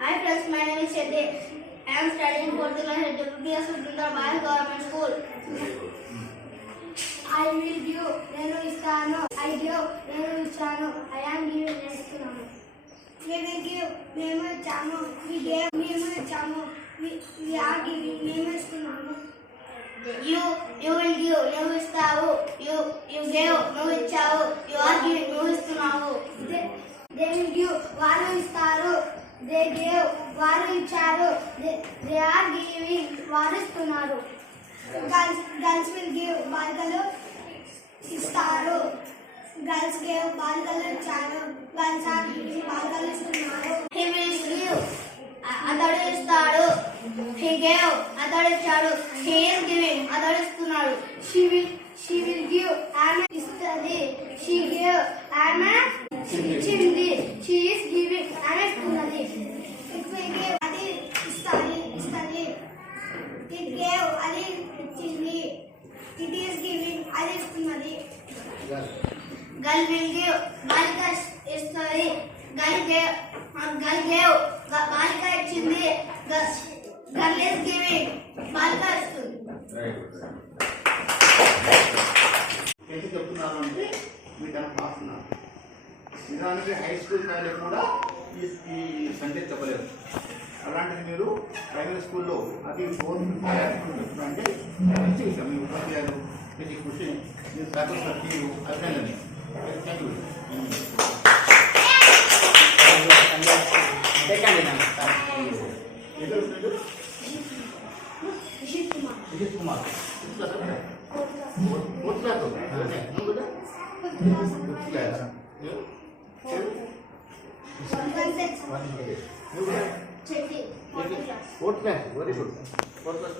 Hi friends, my name is Shetty. I am studying 4th class at WPS Sundar Boys Government School. I will give నేను ఇస్తాను. I give నేను ఇచ్చాను. I am giving నేస్తున్నాను. We will give మేము ఇచ్చాము. We gave మేము ఇచ్చాము. We are giving మేము ఇస్తున్నాము. You will give నువ్వు ఇస్తావు. You gave నువ్వు ఇచ్చావు. You are giving నువ్వు ఇస్తున్నావు. They will give వారు ఇస్తారు. They gave వారు ఇచ్చారు. They are giving వారు ఇస్తున్నారు. Girls will give బాలికలు ఇస్తారు. Girls gave బాలికలు ఇచ్చారు. Girls are giving బాలికలు ఇస్తున్నారు. He will give అతడు ఇస్తాడు. He gave అతడు ఇచ్చాడు. He is giving అతడు ఇస్తున్నాడు. She will give ఆమె ఇస్తుంది. She gave ఆమె ఇచ్చింది. She is giving ఆమె ఇస్తున్నది. It will give అది ఇస్తుంది. It gave అది ఇచ్చింది. It is giving అది ఇస్తున్నది. Girl will give బాలిక ఇస్తుంది. Girl gave బాలిక ఇచ్చింది. Girl is giving బాలిక ఇస్తుంది. ఎంత చెప్తున్నారు అంటే మీకు రాస్తున్నారు. నిజానికి హై స్కూల్ స్థాయిలో కూడా ఈ సెంటెన్స్ చెప్పలేరు. అలాంటిది మీరు ప్రైమరీ స్కూల్లో అది అంటే మంచి విషయం. మీ ఉపాధ్యాయులు మీకు కృషి మీరు సాధిస్తున్న తీరు అభినందనీయం. Thank you. Vijith Kumar fourth class very good. Fourth class